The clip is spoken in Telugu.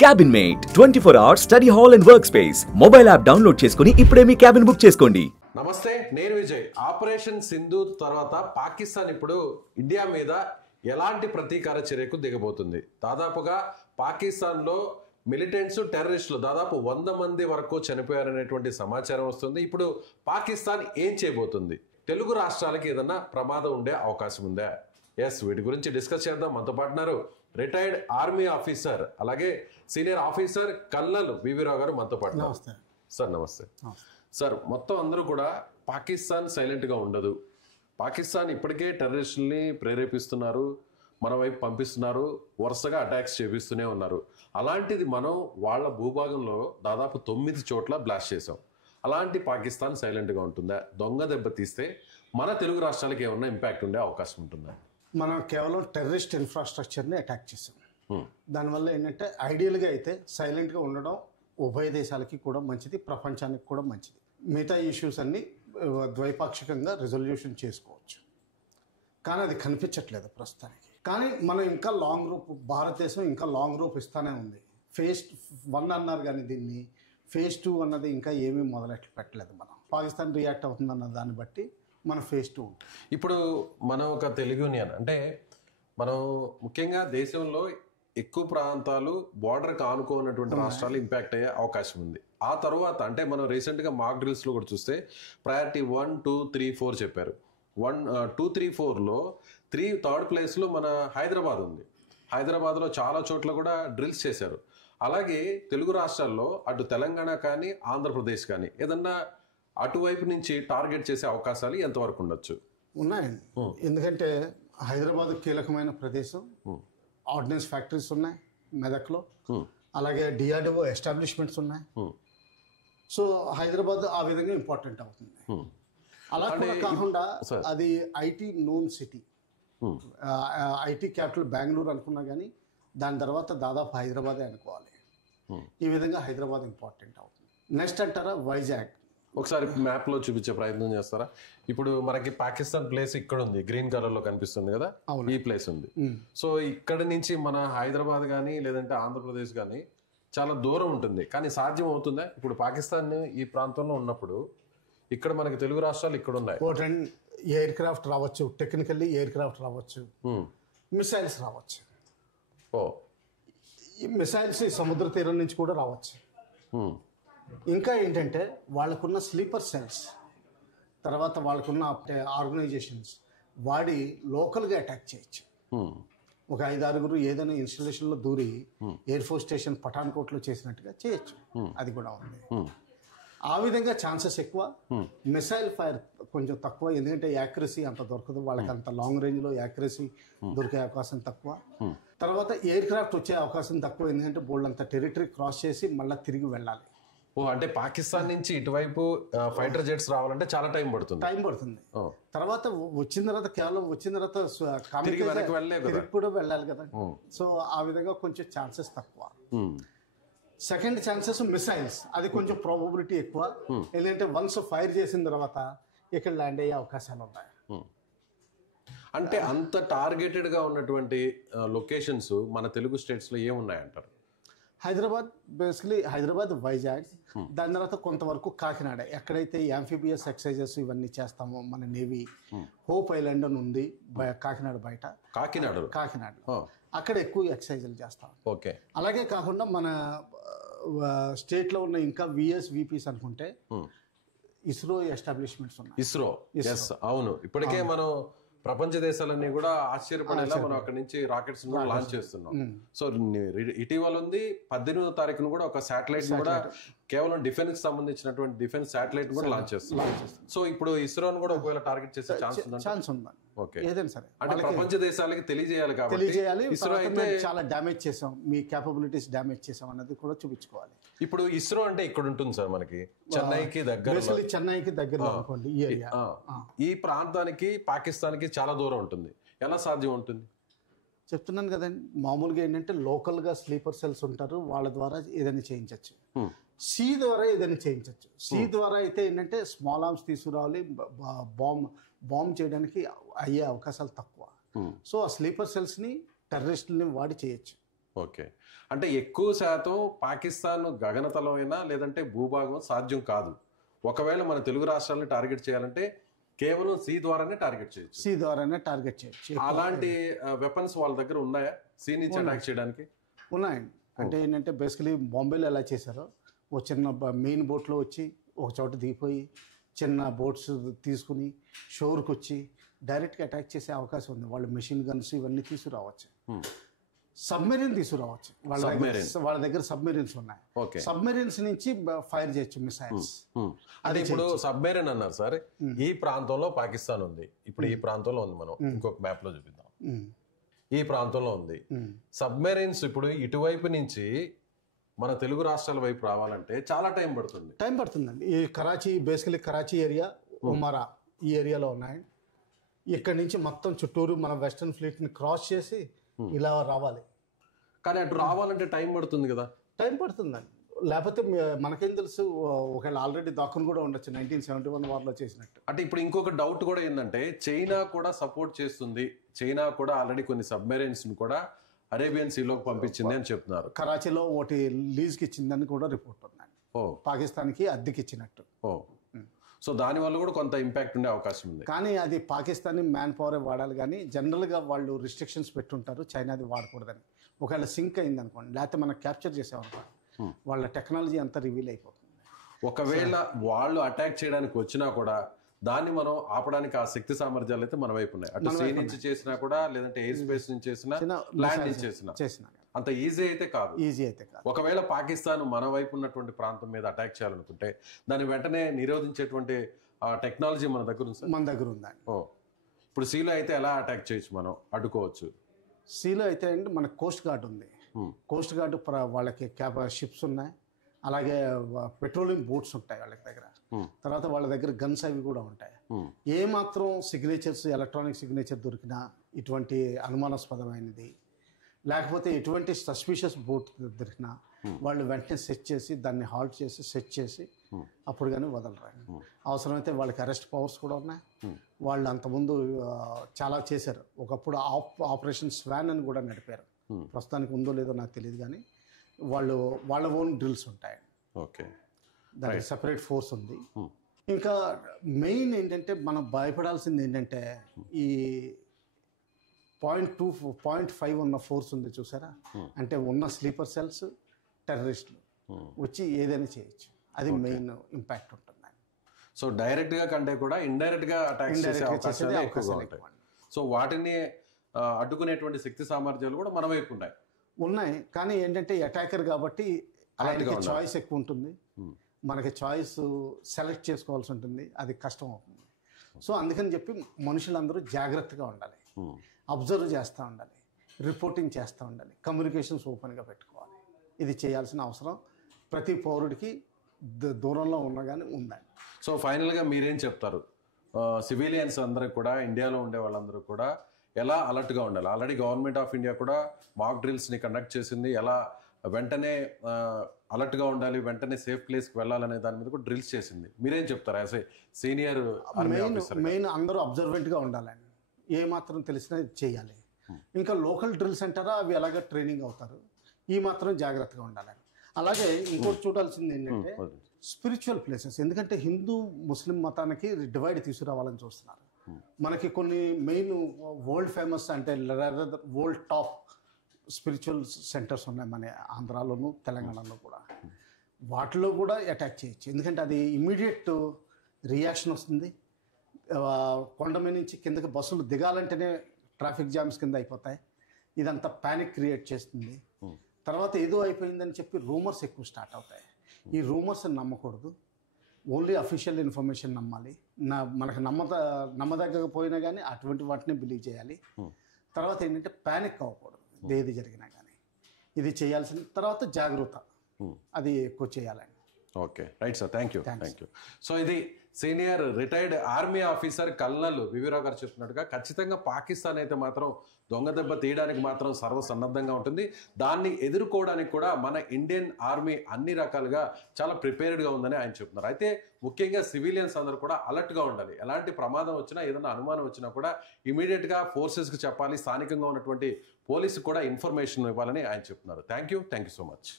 Cabin mate 24 hours study hall and work space mobile app download చేసుకుని ఇప్పుడే మీ క్యాబిన్ బుక్ చేసుకోండి. నమస్తే, నేను విజయ్. ఆపరేషన్ సింధూర్ తర్వాత పాకిస్తాన్ ఇప్పుడు ఇండియా మీద ఎలాంటి ప్రతీకార చర్యకు దిగబోతుంది? దాదాపుగా పాకిస్తాన్లో మిలిటెంట్స్ టెర్రరిస్టులు దాదాపు 100 మంది వరకు చనిపోయారనేటువంటి సమాచారం వస్తుంది. ఇప్పుడు పాకిస్తాన్ ఏం చేయబోతుంది? తెలుగు రాష్ట్రాలకి ఏదన్నా ప్రమాదం ఉండే అవకాశం ఉందా? వీటి గురించి డిస్కస్ చేద్దాం. మనతో పాటున్నారు రిటైర్డ్ ఆర్మీ ఆఫీసర్, అలాగే సీనియర్ ఆఫీసర్ కల్నల్ వివి రావు గారు మనతో పాటు. సార్ నమస్తే. సార్, మొత్తం అందరూ కూడా పాకిస్తాన్ సైలెంట్గా ఉండదు, పాకిస్తాన్ ఇప్పటికే టెర్రరిస్టుల్ని ప్రేరేపిస్తున్నారు, మన వైపు పంపిస్తున్నారు, వరుసగా అటాక్స్ చేపిస్తూనే ఉన్నారు. అలాంటిది మనం వాళ్ళ భూభాగంలో దాదాపు 9 చోట్ల బ్లాస్ట్ చేసాం. అలాంటి పాకిస్తాన్ సైలెంట్గా ఉంటుందా? దొంగ దెబ్బ తీస్తే మన తెలుగు రాష్ట్రాలకు ఏమన్నా ఇంపాక్ట్ ఉండే అవకాశం ఉంటుందా? మనం కేవలం టెర్రరిస్ట్ ఇన్ఫ్రాస్ట్రక్చర్ని అటాక్ చేసాం. దానివల్ల ఏంటంటే ఐడియల్గా అయితే సైలెంట్గా ఉండడం ఉభయ దేశాలకి కూడా మంచిది, ప్రపంచానికి కూడా మంచిది. మిగతా ఇష్యూస్ అన్నీ ద్వైపాక్షికంగా రిజల్యూషన్ చేసుకోవచ్చు. కానీ అది కనిపించట్లేదు ప్రస్తుతానికి. కానీ మనం ఇంకా లాంగ్ రూప్, భారతదేశం ఇంకా లాంగ్ రూప్ ఇస్తానే ఉంది. ఫేజ్ 1 అన్నారు కానీ దీన్ని ఫేజ్ 2 అన్నది ఇంకా ఏమీ మొదలెట్లు పెట్టలేదు. మనం పాకిస్తాన్ రియాక్ట్ అవుతుందన్న దాన్ని బట్టి మన ఫేజ్ 2. ఇప్పుడు మనం ఒక తెలుగు యూనియన్ అంటే మనం ముఖ్యంగా దేశంలో ఎక్కువ ప్రాంతాలు బార్డర్కి ఆనుకోనటువంటి రాష్ట్రాలు ఇంపాక్ట్ అయ్యే అవకాశం ఉంది. ఆ తర్వాత అంటే మనం రీసెంట్గా మాక్ డ్రిల్స్లో కూడా చూస్తే ప్రయారిటీ 1, 2, 3, 4 చెప్పారు. 1, 2, 3, 4లో థర్డ్ ప్లేస్లో మన హైదరాబాద్ ఉంది. హైదరాబాద్లో చాలా చోట్ల కూడా డ్రిల్స్ చేశారు. అలాగే తెలుగు రాష్ట్రాల్లో అటు తెలంగాణ కానీ ఆంధ్రప్రదేశ్ కానీ ఏదన్నా అటువైపు నుంచి టార్గెట్ చేసే అవకాశాలు ఎంతవరకు ఉండొచ్చు? ఉన్నాయండి. ఎందుకంటే హైదరాబాద్ కీలకమైన ప్రదేశం, ఆర్డినెన్స్ ఫ్యాక్టరీస్ ఉన్నాయి మెదక్లో, అలాగే డిఆర్డిఓ ఎస్టాబ్లిష్మెంట్స్ ఉన్నాయి. సో హైదరాబాద్ ఆ విధంగా ఇంపార్టెంట్ అవుతుంది. అలా కూడా కాకుండా అది IT known city, IT capital Bengaluru అనుకున్నా కానీ దాని తర్వాత దాదాపు హైదరాబాదే అనుకోవాలి. ఈ విధంగా హైదరాబాద్ ఇంపార్టెంట్ అవుతుంది. నెక్స్ట్ అంటారా వైజాగ్. ఒకసారి మ్యాప్లో చూపించే ప్రయత్నం చేస్తారా? ఇప్పుడు మనకి పాకిస్తాన్ ప్లేస్ ఇక్కడ ఉంది, గ్రీన్ కలర్లో కనిపిస్తుంది కదా, ఈ ప్లేస్ ఉంది. సో ఇక్కడ నుంచి మన హైదరాబాద్ కానీ లేదంటే ఆంధ్రప్రదేశ్ కానీ చాలా దూరం ఉంటుంది. కానీ సాధ్యం అవుతుందా? ఇప్పుడు పాకిస్తాన్ ఈ ప్రాంతంలో ఉన్నప్పుడు ఇక్కడ మనకి తెలుగు రాష్ట్రాలు ఇక్కడ ఉన్నాయి. ఎయిర్ క్రాఫ్ట్ రావచ్చు, టెక్నికల్లీ ఎయిర్ క్రాఫ్ట్ రావచ్చు, మిసైల్స్ రావచ్చు. ఈ మిసైల్స్ ఈ సముద్ర తీరం నుంచి కూడా రావచ్చు. ఇంకా ఏంటంటే వాళ్ళకున్న స్లీపర్ సెల్స్, తర్వాత వాళ్ళకున్న ఆర్గనైజేషన్స్ వాడి లోకల్గా అటాక్ చేయొచ్చు. ఒక 5-6 ఏదైనా ఇన్స్టాలేషన్లో దూరి ఎయిర్ ఫోర్స్ స్టేషన్ పఠాన్కోట్లో చేసినట్టుగా చేయొచ్చు. అది కూడా ఉంది. ఆ విధంగా ఛాన్సెస్ ఎక్కువ. మిసైల్ ఫైర్ కొంచెం తక్కువ, ఎందుకంటే యాక్యురసీ అంత దొరకదు వాళ్ళకి. అంత లాంగ్ రేంజ్లో యాక్యురసీ దొరికే అవకాశం తక్కువ. తర్వాత ఎయిర్ క్రాఫ్ట్ వచ్చే అవకాశం తక్కువ, ఎందుకంటే బోల్డ్ అంత టెరిటరీ క్రాస్ చేసి మళ్ళీ తిరిగి వెళ్ళాలి. అంటే పాకిస్తాన్ నుంచి ఇటువైపు ఫైటర్ జెట్స్ రావాలంటే చాలా టైం పడుతుంది. తర్వాత వచ్చిన తర్వాత కేవలం వచ్చిన తర్వాత తిరిగి కూడా వెళ్ళాలి కదా. సో ఆ విధంగా కొంచెం ఛాన్సెస్ తక్కువ. సెకండ్ ఛాన్సెస్ మిసైల్స్, అది కొంచెం ప్రాబబిలిటీ ఎక్కువ, ఎందుకంటే వన్స్ ఫైర్ చేసిన తర్వాత ఇక్కడ ల్యాండ్ అయ్యే అవకాశాలు ఉన్నాయి. అంటే అంత టార్గెటెడ్ గా ఉన్నటువంటి లొకేషన్స్ మన తెలుగు స్టేట్స్ లో ఏమున్నాయంటారు? హైదరాబాద్, బేసికలీ హైదరాబాద్, వైజాగ్, దాని తర్వాత కొంతవరకు కాకినాడ, ఎక్కడైతే యాంఫిబియస్ ఎక్సర్సైజెస్ ఇవన్నీ చేస్తామో మన నేవీ. హోప్ ఐలాండ్ అని ఉంది కాకినాడ బయట, కాకినాడలో అక్కడ ఎక్కువ ఎక్సర్సైజులు చేస్తాం. ఓకే. అలాగే కాకుండా మన స్టేట్లో ఉన్న ఇంకా VSVPs అనుకుంటే ఇస్రో ఎస్టాబ్లిష్మెంట్స్ ఉన్నాయి. ఇస్రో, అవును. ఇప్పటికే మనం ప్రపంచ దేశాలన్నీ కూడా ఆశ్చర్యపడేలా మనం అక్కడి నుంచి రాకెట్స్ లాంచ్ చేస్తున్నాం. సో ఇటీవల ఉంది 18వ తారీఖున కూడా ఒక శాటిలైట్ కూడా కేవలం డిఫెన్స్ సంబంధించినటువంటి డిఫెన్స్ శాటిలైట్ కూడా లాంచ్ చేస్తున్నాం. సో ఇప్పుడు ఇస్రోను కూడా ఒకవేళ టార్గెట్ చేసే ఛాన్స్ ఉంది. ఓకే. ఏదైనా సరే అంటే ప్రపంచ దేశాలకి తెలియజేయాలి కాబట్టి ఇస్రో అయితే చాలా డ్యామేజ్ చేసాం, మీ కేపబిలిటీస్ డ్యామేజ్ చేసాం అన్నది కూడా చూపించుకోవాలి. ఇప్పుడు ఇస్రో అంటే ఇక్కడ ఉంటుంది సార్, మనకి చెన్నైకి దగ్గర అనుకోండి. ఈ ఏరియా, ఈ ప్రాంతానికి పాకిస్తాన్కి చాలా దూరం ఉంటుంది. ఎలా సాధ్యం ఉంటుంది? చెప్తున్నాను కదండి, మామూలుగా ఏంటంటే లోకల్గా స్లీపర్ సెల్స్ ఉంటారు, వాళ్ళ ద్వారా ఏదైనా చేయించవచ్చు. సీ ద్వారా ఏదైనా చేయించవచ్చు. సీ ద్వారా అయితే ఏంటంటే స్మాల్ ఆర్మ్స్ తీసుకురావాలి, బాంబ్ చేయడానికి అయ్యే అవకాశాలు తక్కువ. సో ఆ స్లీపర్ సెల్స్ని టెర్రరిస్టులని వాడి చేయొచ్చు. ఓకే, అంటే ఎక్కువ శాతం పాకిస్తాన్ గగనతలమైనా లేదంటే భూభాగం సాధ్యం కాదు. ఒకవేళ మన తెలుగు రాష్ట్రాలను టార్గెట్ చేయాలంటే కేవలం సీ ద్వారానే టార్గెట్ చేయొచ్చు. సీ ద్వారానే టార్గెట్ చేయొచ్చు. అలాంటి వెపన్స్ వాళ్ళ దగ్గర ఉన్నాయా సీ నుంచి అటాక్ చేయడానికి? ఉన్నాయండి. అంటే ఏంటంటే బేసికలీ బాంబేలో ఎలా చేశారో ఓ చిన్న మెయిన్ బోట్లో వచ్చి ఒక చోట దిగిపోయి చిన్న బోట్స్ తీసుకుని షోర్కి వచ్చి డైరెక్ట్గా అటాక్ చేసే అవకాశం ఉంది. వాళ్ళు మెషిన్ గన్స్ ఇవన్నీ తీసుకురావచ్చు, సబ్మెరీన్ తీసుకురావచ్చు. వాళ్ళ దగ్గర సబ్మెరీన్స్ ఉన్నాయి. సబ్మెరీన్స్ నుంచి ఫైర్ చేయొచ్చు మిసైల్స్. అది ఇప్పుడు సబ్మెరీన్ అన్నారు సార్, ఈ ప్రాంతంలో పాకిస్తాన్ ఉంది, ఇప్పుడు ఈ ప్రాంతంలో ఉంది, మనం ఇంకొక మ్యాప్ లో చూపిద్దాం. ఈ ప్రాంతంలో ఉంది సబ్మెరీన్స్. ఇప్పుడు ఇటువైపు నుంచి మన తెలుగు రాష్ట్రాల వైపు రావాలంటే చాలా టైం పడుతుందండి. ఈ కరాచీ బేసికలీ కరాచీ ఏరియా, ఉమరా ఈ ఏరియాలో ఉన్నాయి. ఇక్కడ నుంచి మొత్తం చుట్టూరు మన వెస్టర్న్ ఫ్లీట్ ని క్రాస్ చేసి ఇలా రావాలి. కానీ అటు రావాలంటే టైం పడుతుంది కదా. టైం పడుతుందండి. లేకపోతే మనకేం తెలుసు, ఒకవేళ ఆల్రెడీ దాక్కుని కూడా ఉండొచ్చు 1971 వార్లో చేసినట్టు. అంటే ఇప్పుడు ఇంకొక డౌట్ కూడా ఏంటంటే చైనా కూడా సపోర్ట్ చేస్తుంది. చైనా కూడా ఆల్రెడీ కొన్ని సబ్మెరైన్స్ ని కూడా అరేబియన్ సీలోకి పంపించింది అని చెప్తున్నారు. కరాచీలో ఒకటి లీజ్కి ఇచ్చిందని కూడా రిపోర్ట్ ఉందండి. పాకిస్తాన్కి అద్దెకి ఇచ్చినట్టు. సో దానివల్ల కూడా కొంత ఇంపాక్ట్ ఉండే అవకాశం ఉంది. కానీ అది పాకిస్తానీ మ్యాన్ పవరే వాడాలి, కానీ జనరల్గా వాళ్ళు రిస్ట్రిక్షన్స్ పెట్టుంటారు చైనాది వాడకూడదని. ఒకవేళ సింక్ అయింది అనుకోండి, లేకపోతే మనం క్యాప్చర్ చేసామనుకోండి, వాళ్ళ టెక్నాలజీ అంతా రివీల్ అయిపోతుంది. ఒకవేళ వాళ్ళు అటాక్ చేయడానికి వచ్చినా కూడా దాన్ని మనం ఆపడానికి ఆ శక్తి సామర్థ్యాలు అయితే మన వైపు ఉన్నాయి. అటు సీ నుంచి చేసినా కూడా, లేదంటే ఎయిర్ స్పేస్ నుంచి చేసినా, ల్యాండ్ నుంచి చేసినా అంత ఈజీ అయితే కాదు. ఒకవేళ పాకిస్తాన్ మన వైపు ఉన్నటువంటి ప్రాంతం మీద అటాక్ చేయాలనుకుంటే దాన్ని వెంటనే నిరోధించేటువంటి టెక్నాలజీ మన దగ్గర ఉందండి. ఇప్పుడు సీలో అయితే ఎలా అటాక్ చేయొచ్చు, మనం అడ్డుకోవచ్చు? సీలో అయితే అండి మనకు కోస్ట్ గార్డ్ ఉంది. కోస్ట్ గార్డ్ వాళ్ళకి షిప్స్ ఉన్నాయి, అలాగే పెట్రోలింగ్ బోట్స్ ఉంటాయి వాళ్ళ దగ్గర. తర్వాత వాళ్ళ దగ్గర గన్స్ అవి కూడా ఉంటాయి. ఏ మాత్రం సిగ్నేచర్స్, ఎలక్ట్రానిక్ సిగ్నేచర్ దొరికినా, ఇటువంటి అనుమానాస్పదమైనది లేకపోతే ఎటువంటి సస్పిషియస్ బోట్ దొరికినా వాళ్ళు వెంటనే సెట్ చేసి దాన్ని హాల్ట్ చేసి సెట్ చేసి అప్పుడు కానీ వదలరు. అవసరమైతే వాళ్ళకి అరెస్ట్ పవర్స్ కూడా ఉన్నాయి. వాళ్ళు అంతకుముందు చాలా చేశారు. ఒకప్పుడు ఆపరేషన్ స్వాన్ అని కూడా నడిపారు. ప్రస్తుతానికి ఉందో లేదో నాకు తెలియదు, కానీ వాళ్ళ ఓన్ డ్రిల్స్ ఉంటాయి. దానికి సపరేట్ ఫోర్స్ ఉంది. ఇంకా మెయిన్ ఏంటంటే మనం భయపడాల్సింది ఏంటంటే ఈ 0.5 ఉన్న ఫోర్స్ ఉంది చూసారా, అంటే ఉన్న స్లీపర్ సెల్స్ టెర్రరిస్టులు వచ్చి ఏదైనా చేయొచ్చు. అది మెయిన్ ఇంపాక్ట్ ఉంటుంది. సో డైరెక్ట్ గా కంటే కూడా ఇండైరెక్ట్ గా అటాక్ చేసే అవకాశాలు ఎక్కువగా ఉంటాయి. సో వాటిని అడ్డుకునేటువంటి శక్తి సామర్థ్యాలు కూడా మన వైపు ఉన్నాయి. కానీ ఏంటంటే అటాకర్ కాబట్టి అలాంటి చాయిస్ ఎక్కువ ఉంటుంది. మనకి చాయిస్ సెలెక్ట్ చేసుకోవాల్సి ఉంటుంది, అది కష్టం అవుతుంది. సో అందుకని చెప్పి మనుషులందరూ జాగ్రత్తగా ఉండాలి, అబ్జర్వ్ చేస్తూ ఉండాలి, రిపోర్టింగ్ చేస్తూ ఉండాలి, కమ్యూనికేషన్స్ ఓపెన్గా పెట్టుకోవాలి. ఇది చేయాల్సిన అవసరం ప్రతి పౌరుడికి దూరంలో ఉన్నా కానీ ఉందండి. సో ఫైనల్గా మీరేం చెప్తారు? సివిలియన్స్ అందరికి కూడా, ఇండియాలో ఉండే వాళ్ళందరూ కూడా ఎలా అలర్ట్గా ఉండాలి? ఆల్రెడీ గవర్నమెంట్ ఆఫ్ ఇండియా కూడా మాక్ డ్రిల్స్ని కండక్ట్ చేసింది. ఎలా వెంటనే అలర్ట్గా ఉండాలి, వెంటనే సేఫ్ ప్లేస్కి వెళ్ళాలనే దాని మీద కూడా డ్రిల్స్ చేసింది. మీరేం చెప్తారు as a senior army officer? Main అందరూ అబ్జర్వెంట్గా ఉండాలండి. ఏ మాత్రం తెలిసినా చేయాలి. ఇంకా లోకల్ డ్రిల్స్ అంటారా, అవి ఎలాగ ట్రైనింగ్ అవుతారు. ఈ మాత్రం జాగ్రత్తగా ఉండాలండి. అలాగే ఇంకోటి చూడాల్సింది ఏంటంటే స్పిరిచువల్ ప్లేసెస్. ఎందుకంటే హిందూ ముస్లిం మతానికి డివైడ్ తీసుకురావాలని చూస్తున్నారు. మనకి కొన్ని మెయిన్ వరల్డ్ ఫేమస్ అంటే వరల్డ్ టాప్ స్పిరిచువల్ సెంటర్స్ ఉన్నాయి మన ఆంధ్రాలోను తెలంగాణలో కూడా. వాటిలో కూడా అటాక్ చేయొచ్చు. ఎందుకంటే అది ఇమ్మీడియట్ రియాక్షన్ వస్తుంది. కొండ మీద నుంచి కిందకి బస్సులు దిగాలంటేనే ట్రాఫిక్ జామ్స్ కింద అయిపోతాయి. ఇదంతా ప్యానిక్ క్రియేట్ చేస్తుంది. తర్వాత ఏదో అయిపోయిందని చెప్పి రూమర్స్ ఎక్కువ స్టార్ట్ అవుతాయి. ఈ రూమర్స్ నమ్మకూడదు, ఓన్లీ అఫీషియల్ ఇన్ఫర్మేషన్ నమ్మాలి. మనకు నమ్మదగ్గకపోయినా కానీ అటువంటి వాటిని బిలీవ్ చేయాలి. తర్వాత ఏంటంటే ప్యానిక్ అవ్వకూడదు ఏది జరిగినా కానీ. ఇది చేయాల్సిన తర్వాత జాగ్రత్త అది ఎక్కువ చేయాలండి. Okay, right sir, thank you. So ఇది senior retired army officer colonel V V Rao గారు చెప్తున్నట్టుగా ఖచ్చితంగా పాకిస్తాన్ అయితే మాత్రం దొంగ దెబ్బ తీయడానికి మాత్రం సర్వసన్నద్ధంగా ఉంటుంది. దాన్ని ఎదుర్కోవడానికి కూడా మన ఇండియన్ ఆర్మీ అన్ని రకాలుగా చాలా ప్రిపేర్డ్గా ఉందని ఆయన చెప్తున్నారు. అయితే ముఖ్యంగా సివిలియన్స్ అందరూ కూడా అలర్ట్గా ఉండాలి. ఎలాంటి ప్రమాదం వచ్చినా, ఏదైనా అనుమానం వచ్చినా కూడా ఇమీడియట్గా ఫోర్సెస్కి చెప్పాలి. స్థానికంగా ఉన్నటువంటి పోలీసుకు కూడా ఇన్ఫర్మేషన్ ఇవ్వాలని ఆయన చెప్తున్నారు. Thank you so much.